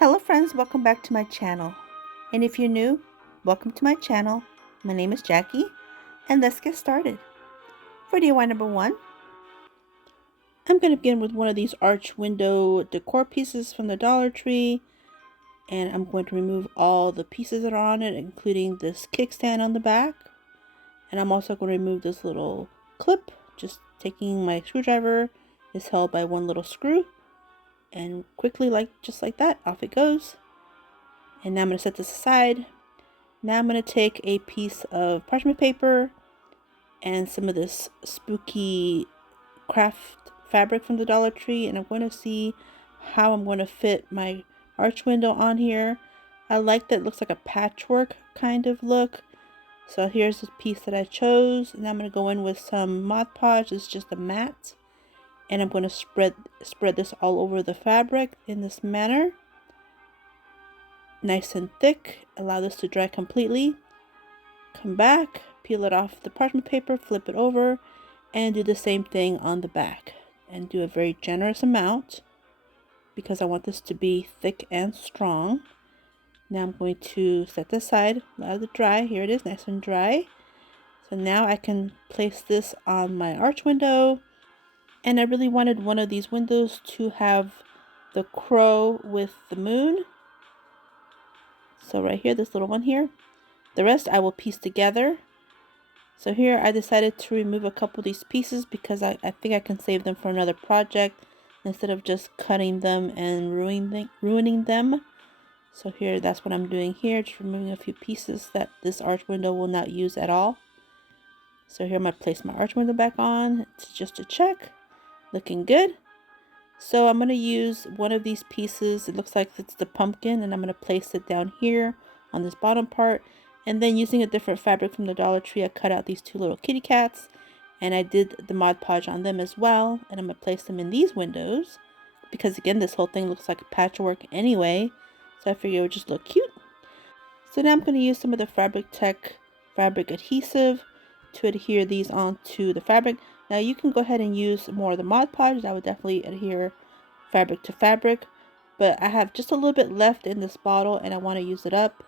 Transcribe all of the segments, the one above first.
Hello friends, welcome back to my channel. And if you're new, welcome to my channel. My name is Jackie, and let's get started. For DIY number 1, I'm going to begin with one of these arch window decor pieces from the Dollar Tree. And I'm going to remove all the pieces that are on it, including this kickstand on the back. And I'm also going to remove this little clip, just taking my screwdriver. It's held by one little screw. And quickly, just like that, off it goes. And now I'm going to set this aside. Now I'm going to take a piece of parchment paper and some of this spooky craft fabric from the Dollar Tree, and I'm going to see how I'm going to fit my arch window on here. I like that it looks like a patchwork kind of look. So here's the piece that I chose. Now I'm going to go in with some Mod Podge. It's just a matte. And I'm going to spread this all over the fabric in this manner. Nice and thick. Allow this to dry completely. Come back, peel it off the parchment paper, flip it over, and do the same thing on the back. And do a very generous amount because I want this to be thick and strong. Now I'm going to set this aside, allow it to dry. Here it is, nice and dry. So now I can place this on my arch window. And I really wanted one of these windows to have the crow with the moon. So right here, this little one here. The rest I will piece together. So here I decided to remove a couple of these pieces because I think I can save them for another project instead of just cutting them and ruining them. So here, that's what I'm doing here, just removing a few pieces that this arch window will not use at all. So here I'm going to place my arch window back on. It's just a check. Looking good. So I'm going to use one of these pieces. It looks like it's the pumpkin, and I'm going to place it down here on this bottom part. And then using a different fabric from the Dollar Tree, I cut out these two little kitty cats, and I did the Mod Podge on them as well. And I'm going to place them in these windows because, again, this whole thing looks like a patchwork anyway. So I figured it would just look cute. So now I'm going to use some of the Fabric-Tech fabric adhesive to adhere these onto the fabric. Now you can go ahead and use more of the Mod Podge. That would definitely adhere fabric to fabric. But I have just a little bit left in this bottle and I want to use it up.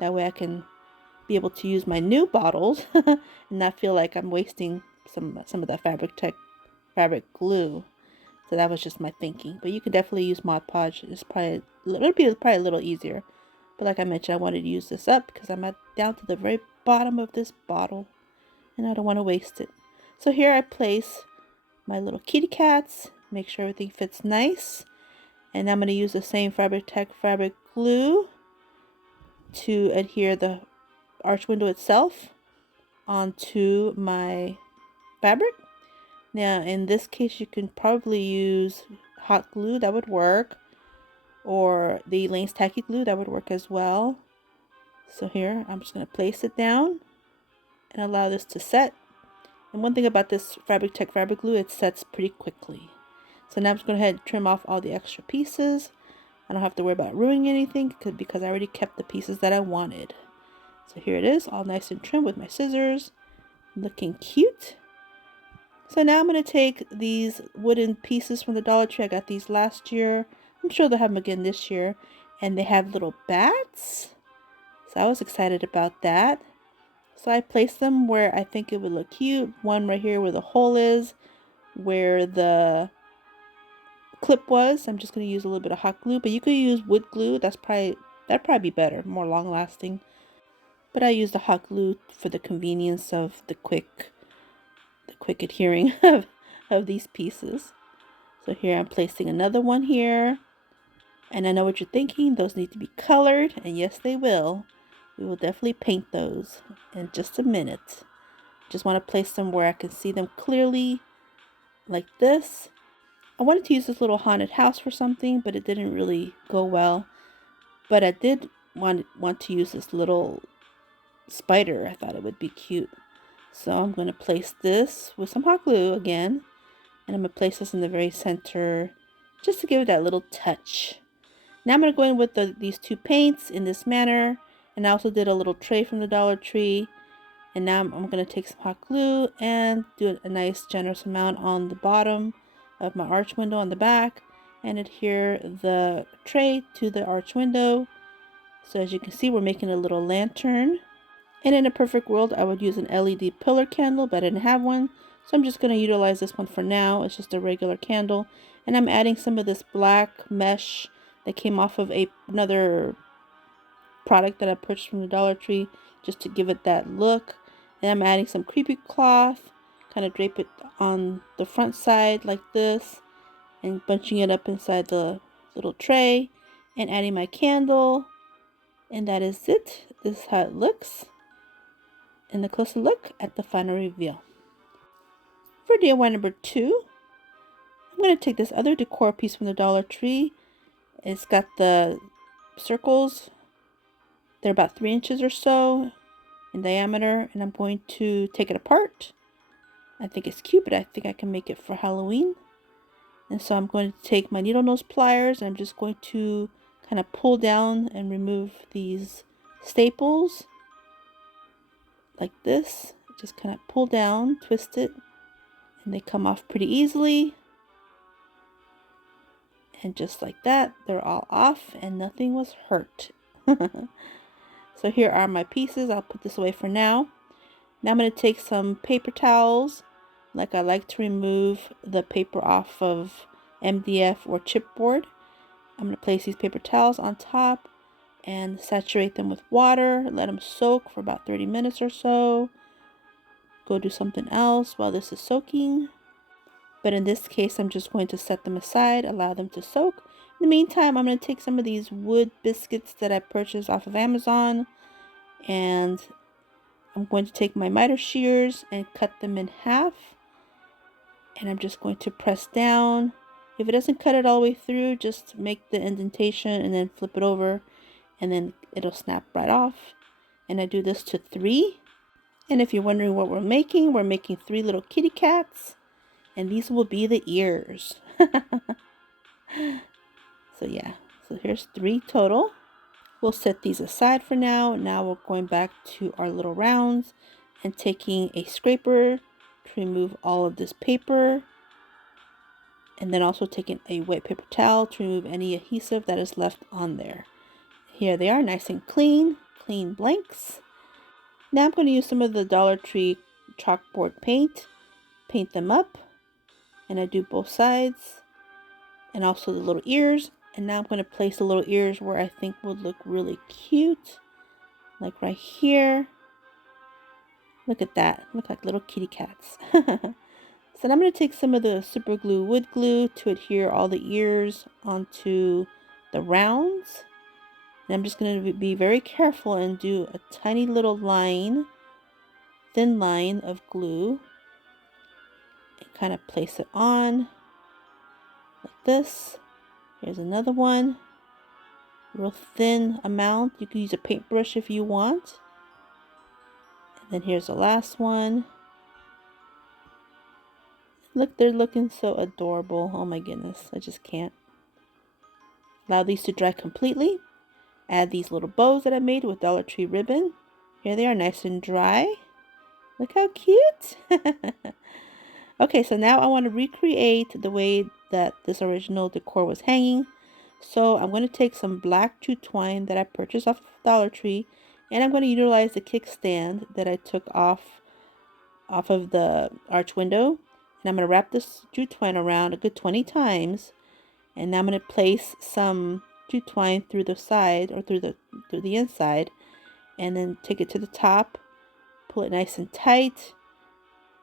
That way I can be able to use my new bottles and not feel like I'm wasting some of that Fabric-Tech fabric glue. So that was just my thinking. But you can definitely use Mod Podge. It'll be probably a little easier. But like I mentioned, I wanted to use this up because I'm down to the very bottom of this bottle. And I don't want to waste it. So here I place my little kitty cats. Make sure everything fits nice. And I'm going to use the same Fabric-Tech fabric glue to adhere the arch window itself onto my fabric. Now in this case you can probably use hot glue, that would work, or the Elaine's tacky glue, that would work as well. So here I'm just going to place it down and allow this to set. And one thing about this Fabric-Tech fabric glue, it sets pretty quickly. So now I'm just going to go ahead and trim off all the extra pieces. I don't have to worry about ruining anything because I already kept the pieces that I wanted. So here it is, all nice and trim with my scissors. Looking cute. So now I'm going to take these wooden pieces from the Dollar Tree. I got these last year. I'm sure they'll have them again this year. And they have little bats. So I was excited about that. So I placed them where I think it would look cute. One right here where the hole is, where the clip was. I'm just going to use a little bit of hot glue, but you could use wood glue. That'd probably be better, more long lasting. But I used the hot glue for the convenience of the quick adhering of these pieces. So here I'm placing another one here. And I know what you're thinking. Those need to be colored, and yes, they will. We will definitely paint those in just a minute. Just want to place them where I can see them clearly, like this. I wanted to use this little haunted house for something, but it didn't really go well. But I did want to use this little spider. I thought it would be cute. So I'm going to place this with some hot glue again. And I'm going to place this in the very center just to give it that little touch. Now I'm going to go in with these two paints in this manner. And I also did a little tray from the Dollar Tree. And now I'm going to take some hot glue and do a nice generous amount on the bottom of my arch window on the back. and adhere the tray to the arch window. So as you can see, we're making a little lantern. And in a perfect world, I would use an LED pillar candle, but I didn't have one. So I'm just going to utilize this one for now. It's just a regular candle. And I'm adding some of this black mesh that came off of another product that I purchased from the Dollar Tree, just to give it that look. And I'm adding some creepy cloth, kind of drape it on the front side like this, and bunching it up inside the little tray, and adding my candle. And that is it. This is how it looks. And a closer look at the final reveal. For DIY number 2, I'm going to take this other decor piece from the Dollar Tree. It's got the circles. They're about 3 inches or so in diameter, and I'm going to take it apart. I think it's cute, but I think I can make it for Halloween. And so I'm going to take my needle nose pliers, and I'm just going to kind of pull down and remove these staples like this. Just kind of pull down, twist it, and they come off pretty easily. And just like that, they're all off and nothing was hurt. So here are my pieces. I'll put this away for now. Now I'm going to take some paper towels. Like I like to remove the paper off of MDF or chipboard. I'm going to place these paper towels on top and saturate them with water. Let them soak for about 30 minutes or so. Go do something else while this is soaking. But in this case, I'm just going to set them aside, allow them to soak. In the meantime, I'm going to take some of these wood biscuits that I purchased off of Amazon, and I'm going to take my miter shears and cut them in half. And I'm just going to press down. If it doesn't cut it all the way through, just make the indentation and then flip it over, and then it'll snap right off. And I do this to 3. And if you're wondering what we're making 3 little kitty cats. And these will be the ears. So yeah, so here's 3 total. We'll set these aside for now. Now we're going back to our little rounds and taking a scraper to remove all of this paper. And then also taking a wet paper towel to remove any adhesive that is left on there. Here they are, nice and clean blanks. Now I'm going to use some of the Dollar Tree chalkboard paint them up. And I do both sides and also the little ears. And now I'm going to place the little ears where I think would look really cute. Like right here. Look at that. Look like little kitty cats. So now I'm going to take some of the super glue wood glue to adhere all the ears onto the rounds. And I'm just going to be very careful and do a tiny little line, thin line of glue. And kind of place it on like this. Here's another one. Real thin amount. You can use a paintbrush if you want. And then here's the last one. Look, they're looking so adorable. Oh my goodness, I just can't. Allow these to dry completely. Add these little bows that I made with Dollar Tree ribbon. Here they are, nice and dry. Look how cute. Okay, so now I want to recreate the way that this original decor was hanging. So I'm going to take some black jute twine that I purchased off of Dollar Tree, and I'm going to utilize the kickstand that I took off of the arch window. And I'm going to wrap this jute twine around a good 20 times. And now I'm going to place some jute twine through the side or through the inside, and then take it to the top, pull it nice and tight,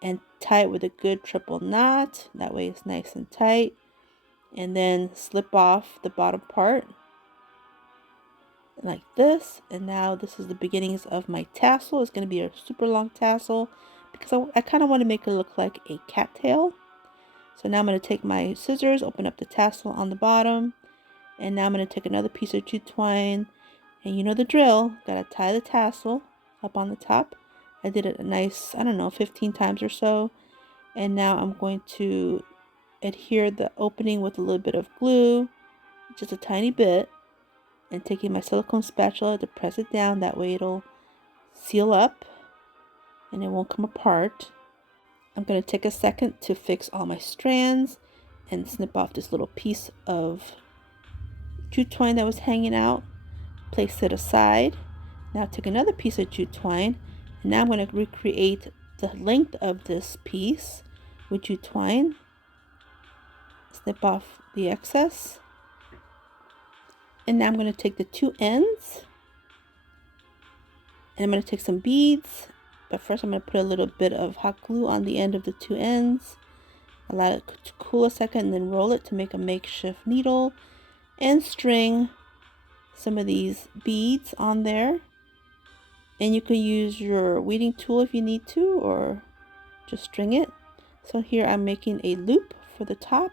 and tie it with a good triple knot. That way it's nice and tight. And then slip off the bottom part like this. And now this is the beginnings of my tassel. It's going to be a super long tassel because I kind of want to make it look like a cattail. So now I'm going to take my scissors, open up the tassel on the bottom. And now I'm going to take another piece of jute twine. And you know the drill. Got to tie the tassel up on the top. I did it a nice, 15 times or so. And now I'm going to adhere the opening with a little bit of glue, just a tiny bit, and taking my silicone spatula to press it down. That way it'll seal up and it won't come apart. I'm going to take a second to fix all my strands and snip off this little piece of jute twine that was hanging out. Place it aside. Now take another piece of jute twine, and now I'm going to recreate the length of this piece with jute twine. Snip off the excess. And now I'm going to take the two ends, and I'm going to take some beads, but first I'm going to put a little bit of hot glue on the end of the two ends. Allow it to cool a second and then roll it to make a makeshift needle, and string some of these beads on there. And you can use your weeding tool if you need to, or just string it. So here I'm making a loop for the top.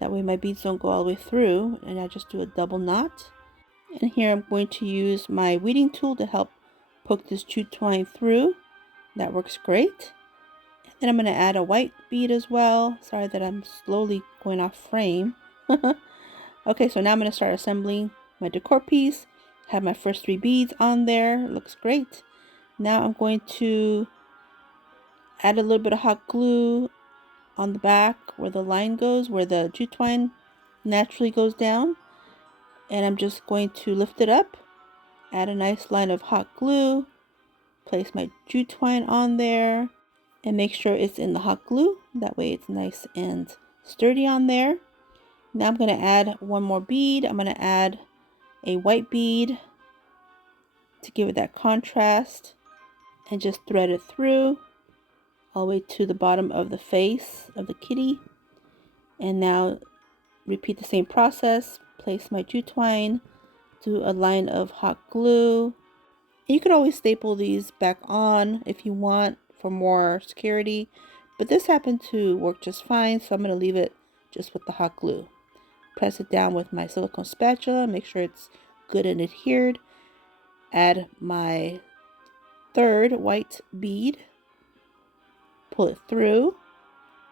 That way my beads don't go all the way through, and I just do a double knot. And here I'm going to use my weeding tool to help poke this jute twine through. That works great. And then I'm going to add a white bead as well. Sorry that I'm slowly going off frame. Okay, so now I'm going to start assembling my decor piece. Have my first 3 beads on there. It looks great. Now I'm going to add a little bit of hot glue on the back where the line goes, where the jute twine naturally goes down. And I'm just going to lift it up, add a nice line of hot glue, place my jute twine on there, and make sure it's in the hot glue. That way it's nice and sturdy on there. Now I'm going to add one more bead. I'm going to add a white bead to give it that contrast, and just thread it through all the way to the bottom of the face of the kitty. And now repeat the same process. Place my jute twine, do a line of hot glue. You could always staple these back on if you want for more security, but this happened to work just fine, so I'm going to leave it just with the hot glue. Press it down with my silicone spatula, make sure it's good and adhered. Add my third white bead, pull it through,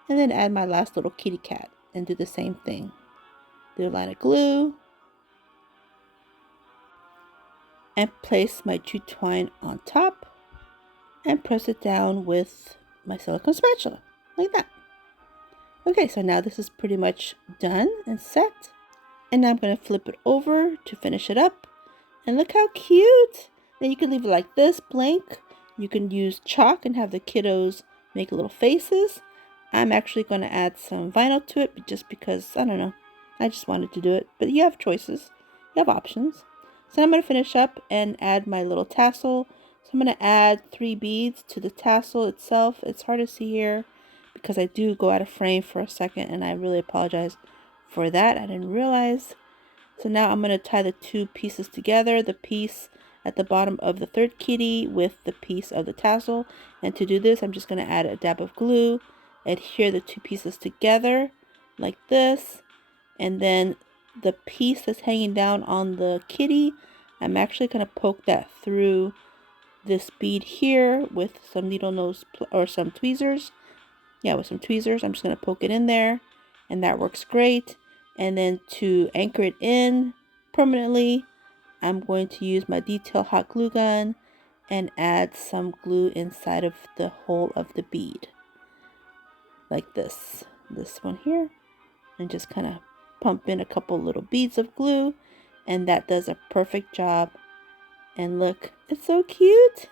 and then add my last little kitty cat and do the same thing. Do a line of glue and place my jute twine on top and press it down with my silicone spatula like that. Okay, so now this is pretty much done and set, and now I'm going to flip it over to finish it up. And look how cute! Then you can leave it like this, blank. You can use chalk and have the kiddos make little faces. I'm actually going to add some vinyl to it just because, I don't know, I just wanted to do it. But you have choices, you have options. So I'm going to finish up and add my little tassel. So I'm going to add 3 beads to the tassel itself. It's hard to see here because I do go out of frame for a second, and I really apologize for that. I didn't realize. So now I'm going to tie the 2 pieces together, the piece at the bottom of the third kitty with the piece of the tassel. And to do this, I'm just going to add a dab of glue, adhere the 2 pieces together like this, and then the piece that's hanging down on the kitty, I'm actually going to poke that through this bead here with some needle nose or some tweezers. Yeah, with some tweezers. I'm just going to poke it in there, and that works great. And then to anchor it in permanently, I'm going to use my detail hot glue gun and add some glue inside of the hole of the bead. Like this one here. And just kind of pump in a couple little beads of glue, and that does a perfect job. And look, it's so cute.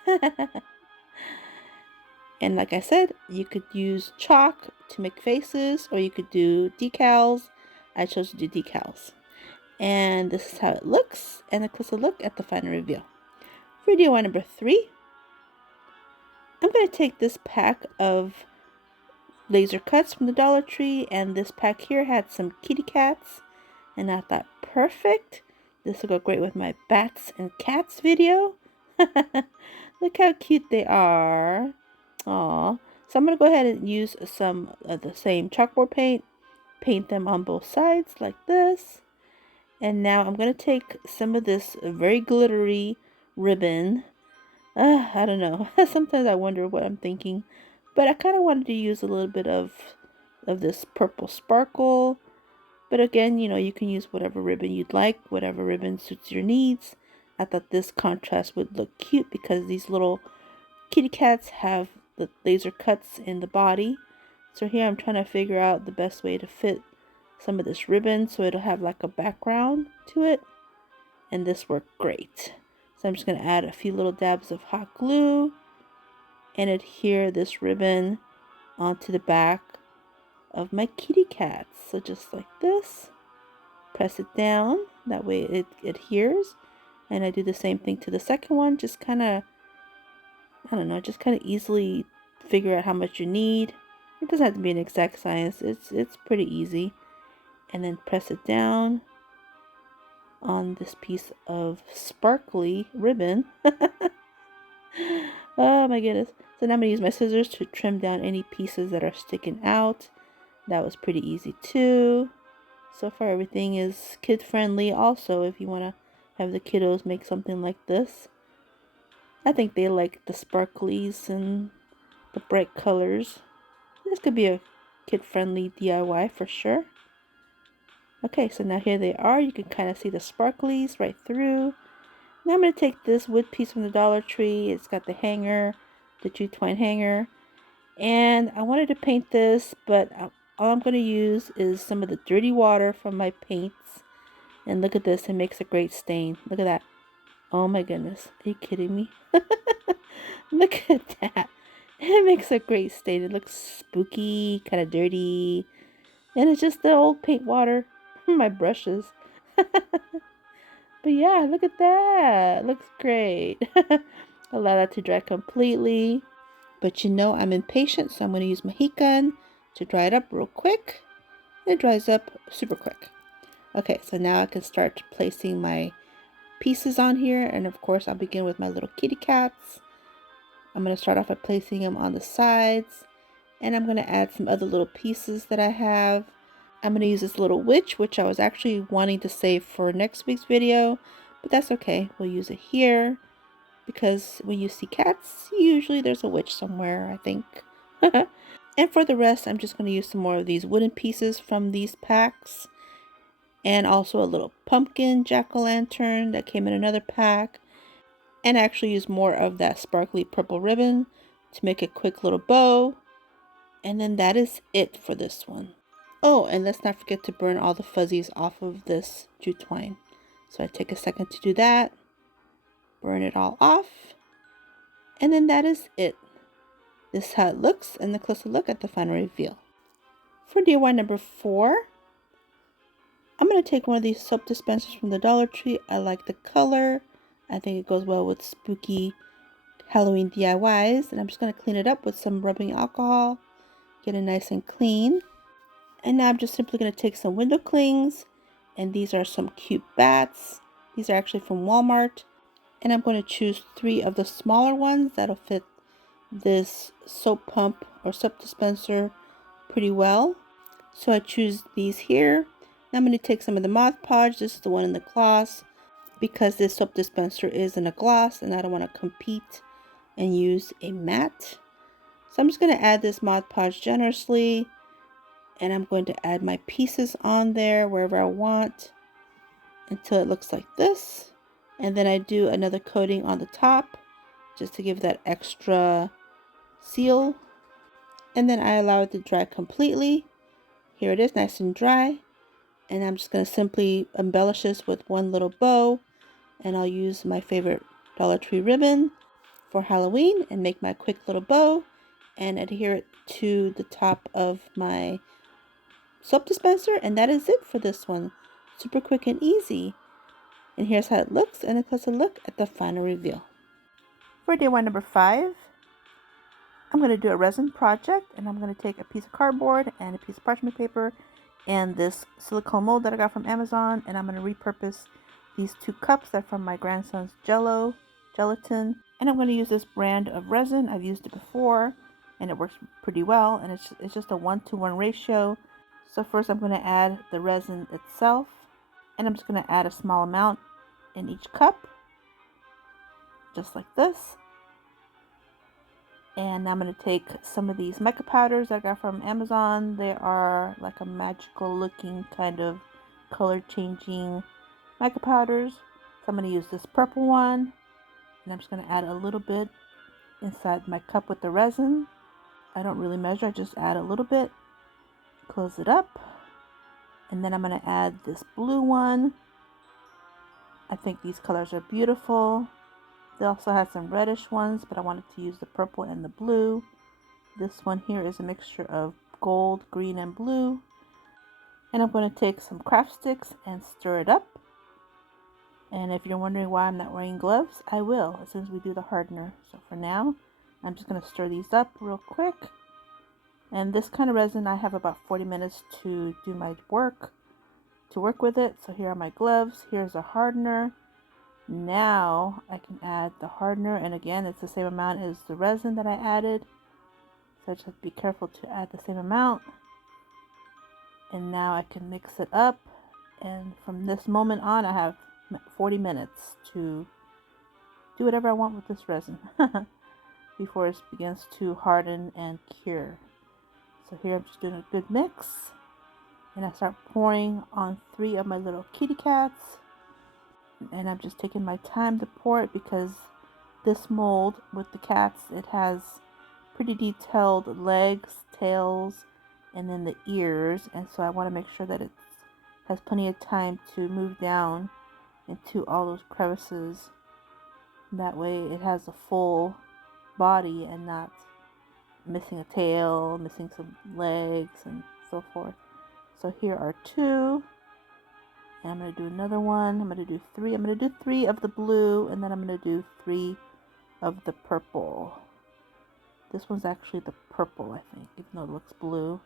And like I said, you could use chalk to make faces, or you could do decals. I chose to do decals. And this is how it looks, and a closer look at the final reveal. For DIY number 3, I'm going to take this pack of laser cuts from the Dollar Tree, and this pack here had some kitty cats, and I thought, perfect. This will go great with my bats and cats video. Look how cute they are. Aw. So I'm going to go ahead and use some of the same chalkboard paint them on both sides like this. And now I'm going to take some of this very glittery ribbon. I don't know. Sometimes I wonder what I'm thinking. But I kind of wanted to use a little bit of this purple sparkle. But again, you can use whatever ribbon you'd like, whatever ribbon suits your needs. I thought this contrast would look cute because these little kitty cats have the laser cuts in the body. So here I'm trying to figure out the best way to fit some of this ribbon so it'll have like a background to it. And this worked great. So I'm just going to add a few little dabs of hot glue and adhere this ribbon onto the back of my kitty cats. So just like this, press it down, that way it adheres. And I do the same thing to the second one, just kind of, I don't know, just kind of easily figure out how much you need. It doesn't have to be an exact science, it's pretty easy. And then press it down on this piece of sparkly ribbon. Oh my goodness. So now I'm going to use my scissors to trim down any pieces that are sticking out. That was pretty easy too. So far everything is kid friendly also if you want to have the kiddos make something like this. I think they like the sparklies and the bright colors. This could be a kid friendly DIY for sure. Okay, so now here they are. You can kind of see the sparklies right through. Now I'm going to take this wood piece from the Dollar Tree. It's got the hanger, the jute twine hanger. And I wanted to paint this, but all I'm going to use is some of the dirty water from my paints. And look at this, it makes a great stain. Look at that. Oh my goodness, are you kidding me? Look at that. It makes a great stain. It looks spooky, kind of dirty. And it's just the old paint water. My brushes. But yeah, look at that. Looks great. Allow that to dry completely. But you know I'm impatient, so I'm going to use my heat gun to dry it up real quick. It dries up super quick. Okay, so now I can start placing my pieces on here. And of course, I'll begin with my little kitty cats. I'm going to start off by placing them on the sides. And I'm going to add some other little pieces that I have. I'm going to use this little witch, which I was actually wanting to save for next week's video, but that's okay. We'll use it here because when you see cats, usually there's a witch somewhere, I think. And for the rest, I'm just going to use some more of these wooden pieces from these packs and also a little pumpkin jack-o'-lantern that came in another pack. And I actually use more of that sparkly purple ribbon to make a quick little bow. And then that is it for this one. Oh, and let's not forget to burn all the fuzzies off of this jute twine. So I take a second to do that. Burn it all off. And then that is it. This is how it looks, and a closer look at the final reveal. For DIY number 4, I'm going to take one of these soap dispensers from the Dollar Tree. I like the color. I think it goes well with spooky Halloween DIYs. And I'm just going to clean it up with some rubbing alcohol. Get it nice and clean. And now I'm just simply going to take some window clings, and these are some cute bats. These are actually from Walmart, and I'm going to choose 3 of the smaller ones that'll fit this soap pump or soap dispenser pretty well. So I choose these here. Now I'm going to take some of the Mod Podge. This is the one in the gloss because this soap dispenser is in a gloss and I don't want to compete and use a matte. So I'm just going to add this Mod Podge generously. And I'm going to add my pieces on there wherever I want until it looks like this. And then I do another coating on the top just to give that extra seal. And then I allow it to dry completely. Here it is, nice and dry. And I'm just going to simply embellish this with one little bow. And I'll use my favorite Dollar Tree ribbon for Halloween and make my quick little bow and adhere it to the top of my soap dispenser, and that is it for this one. Super quick and easy. And here's how it looks, and a closer look at the final reveal. For DIY number 5, I'm going to do a resin project, and I'm going to take a piece of cardboard and a piece of parchment paper and this silicone mold that I got from Amazon, and I'm going to repurpose these 2 cups that are from my grandson's gelatin, and I'm going to use this brand of resin. I've used it before and it works pretty well, and it's just a 1-to-1 ratio. So first I'm going to add the resin itself, and I'm just going to add a small amount in each cup, just like this. And now I'm going to take some of these mica powders that I got from Amazon. They are like a magical looking kind of color changing mica powders. So I'm going to use this purple one, and I'm just going to add a little bit inside my cup with the resin. I don't really measure, I just add a little bit, close it up, and then I'm going to add this blue one. I think these colors are beautiful. They also had some reddish ones, but I wanted to use the purple and the blue. This one here is a mixture of gold, green, and blue. And I'm going to take some craft sticks and stir it up. And if you're wondering why I'm not wearing gloves, I will as soon as we do the hardener. So for now, I'm just going to stir these up real quick. And this kind of resin, I have about 40 minutes to do my work, to work with it. So here are my gloves. Here's a hardener. Now I can add the hardener, and again, it's the same amount as the resin that I added. So I just have to be careful to add the same amount. And now I can mix it up. And from this moment on, I have 40 minutes to do whatever I want with this resin before it begins to harden and cure. So here I'm just doing a good mix, and I start pouring on 3 of my little kitty cats, and I'm just taking my time to pour it because this mold with the cats, it has pretty detailed legs, tails, and then the ears, and so I want to make sure that it has plenty of time to move down into all those crevices. That way it has a full body and not missing a tail, missing some legs, and so forth. So here are 2, and I'm going to do another one. I'm going to do 3. I'm going to do 3 of the blue, and then I'm going to do 3 of the purple. This one's actually the purple, I think, even though it looks blue.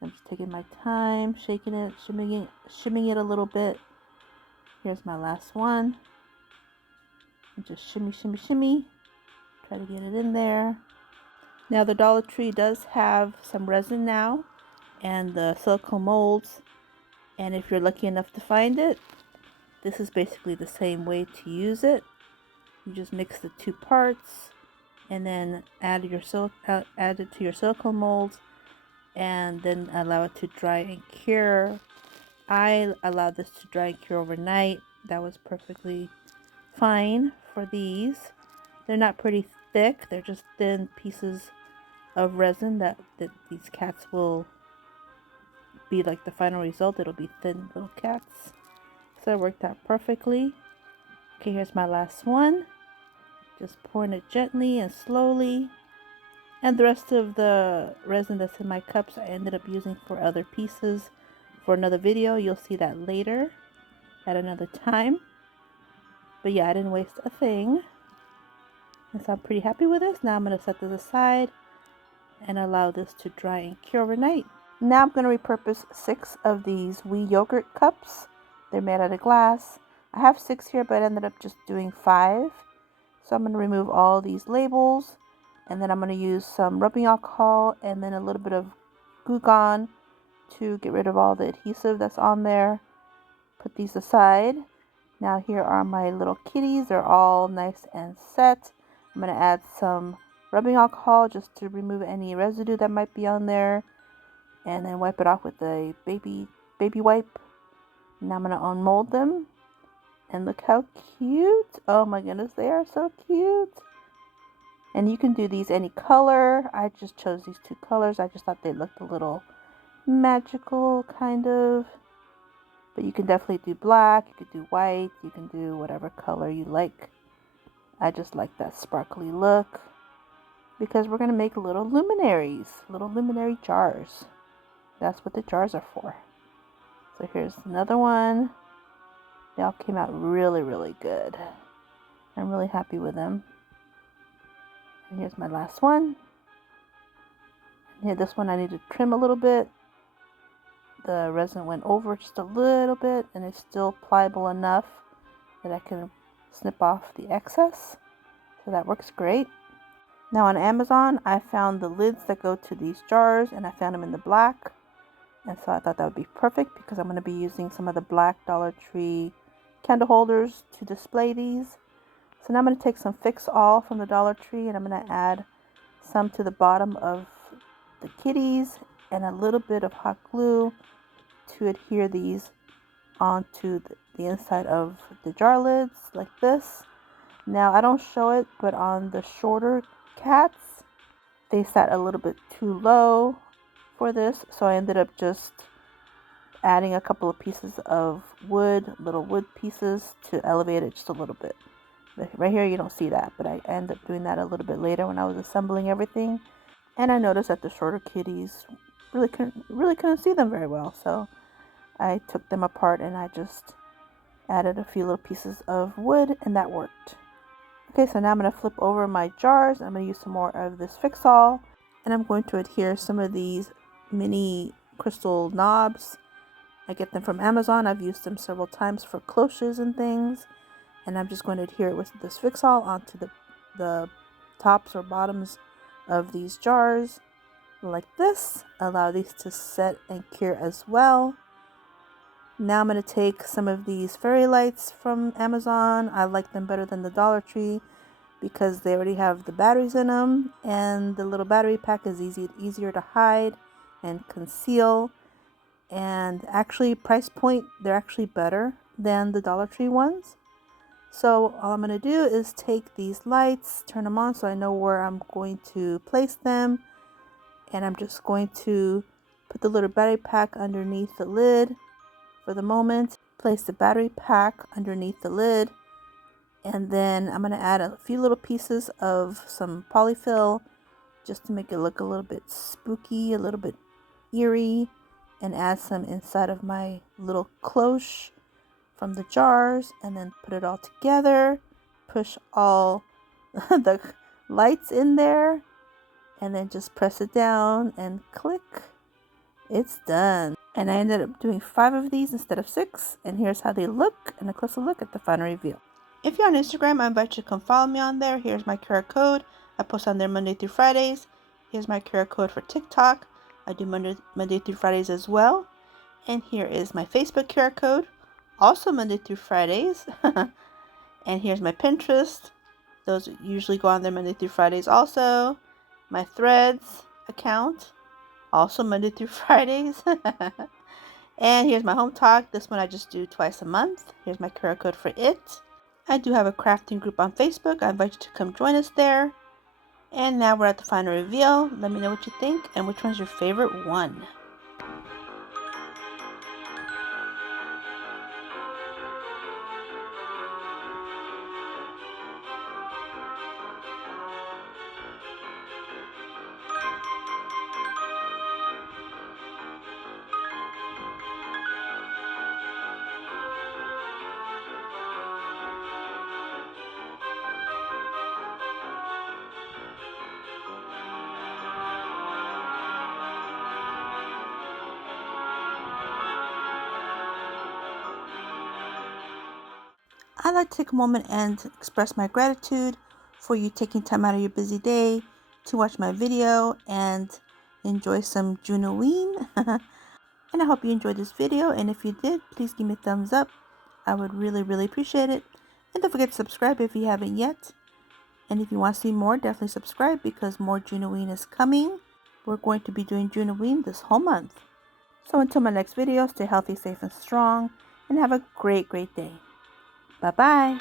I'm just taking my time, shaking it, shimmying it a little bit. Here's my last one. And just shimmy, shimmy, shimmy. Try to get it in there. Now the Dollar Tree does have some resin now and the silicone molds. And if you're lucky enough to find it, this is basically the same way to use it. You just mix the 2 parts and then add it to your silicone molds, and then allow it to dry and cure. I allowed this to dry and cure overnight. That was perfectly fine for these. They're not pretty thick, they're just thin pieces of resin that these cats will be like the final result. It'll be thin little cats. So it worked out perfectly. Okay, here's my last one. Just pouring it gently and slowly. And the rest of the resin that's in my cups I ended up using for other pieces for another video. You'll see that later at another time. But yeah, I didn't waste a thing. And so I'm pretty happy with this. Now I'm going to set this aside and allow this to dry and cure overnight. Now I'm going to repurpose 6 of these wee yogurt cups. They're made out of glass. I have 6 here, but I ended up just doing 5. So I'm going to remove all these labels, and then I'm going to use some rubbing alcohol and then a little bit of Goo Gone to get rid of all the adhesive that's on there. Put these aside. Now here are my little kitties. They're all nice and set. I'm going to add some rubbing alcohol just to remove any residue that might be on there, and then wipe it off with a baby wipe. Now I'm going to unmold them, and look how cute. Oh my goodness, they are so cute. And you can do these any color. I just chose these 2 colors. I just thought they looked a little magical, kind of. But you can definitely do black, you could do white, you can do whatever color you like. I just like that sparkly look because we're going to make little luminaries, little luminary jars. That's what the jars are for. So here's another one. They all came out really, really good. I'm really happy with them. And here's my last one. And here, this one I need to trim a little bit. The resin went over just a little bit, and it's still pliable enough that I can snip off the excess. So that works great. Now on Amazon, I found the lids that go to these jars, and I found them in the black. And so I thought that would be perfect because I'm going to be using some of the black Dollar Tree candle holders to display these. So now I'm going to take some Fix All from the Dollar Tree, and I'm going to add some to the bottom of the kitties and a little bit of hot glue to adhere these onto the inside of the jar lids like this. Now I don't show it, but on the shorter cats, they sat a little bit too low for this, so I ended up just adding a couple of pieces of wood, little wood pieces, to elevate it just a little bit. But right here you don't see that, but I ended up doing that a little bit later when I was assembling everything. And I noticed that the shorter kitties really couldn't see them very well, so I took them apart and I just added a few little pieces of wood, and that worked. Okay, so now I'm going to flip over my jars. I'm going to use some more of this fix-all, and I'm going to adhere some of these mini crystal knobs. I get them from Amazon. I've used them several times for cloches and things, and I'm just going to adhere it with this fix-all onto the tops or bottoms of these jars like this. Allow these to set and cure as well. Now I'm going to take some of these fairy lights from Amazon. I like them better than the Dollar Tree because they already have the batteries in them, and the little battery pack is easier to hide and conceal. And actually, price point, they're actually better than the Dollar Tree ones. So all I'm going to do is take these lights, turn them on so I know where I'm going to place them. And I'm just going to put the little battery pack underneath the lid for the moment. Place the battery pack underneath the lid. And then I'm going to add a few little pieces of some polyfill just to make it look a little bit spooky, a little bit eerie. And add some inside of my little cloche from the jars, and then put it all together, push all the lights in there, and then just press it down and click. It's done. And I ended up doing 5 of these instead of 6, and here's how they look, and a closer look at the final reveal. If you're on Instagram, I invite you to come follow me on there. Here's my QR code. I post on there Monday through Fridays. Here's my QR code for TikTok. I do Monday through Fridays as well. And here is my Facebook QR code, also Monday through Fridays. And here's my Pinterest. Those usually go on there Monday through Fridays also. My Threads account, also Monday through Fridays. And here's my Hometalk. This one I just do twice a month. Here's my QR code for it. I do have a crafting group on Facebook. I invite you to come join us there. And now we're at the final reveal. Let me know what you think and which one's your favorite one. I'd like to take a moment and express my gratitude for you taking time out of your busy day to watch my video and enjoy some June-O-Ween. And I hope you enjoyed this video, and if you did, please give me a thumbs up. I would really appreciate it. And don't forget to subscribe if you haven't yet. And if you want to see more, definitely subscribe because more June-O-Ween is coming. We're going to be doing June-O-Ween this whole month. So until my next video, stay healthy, safe, and strong, and have a great day. Bye-bye.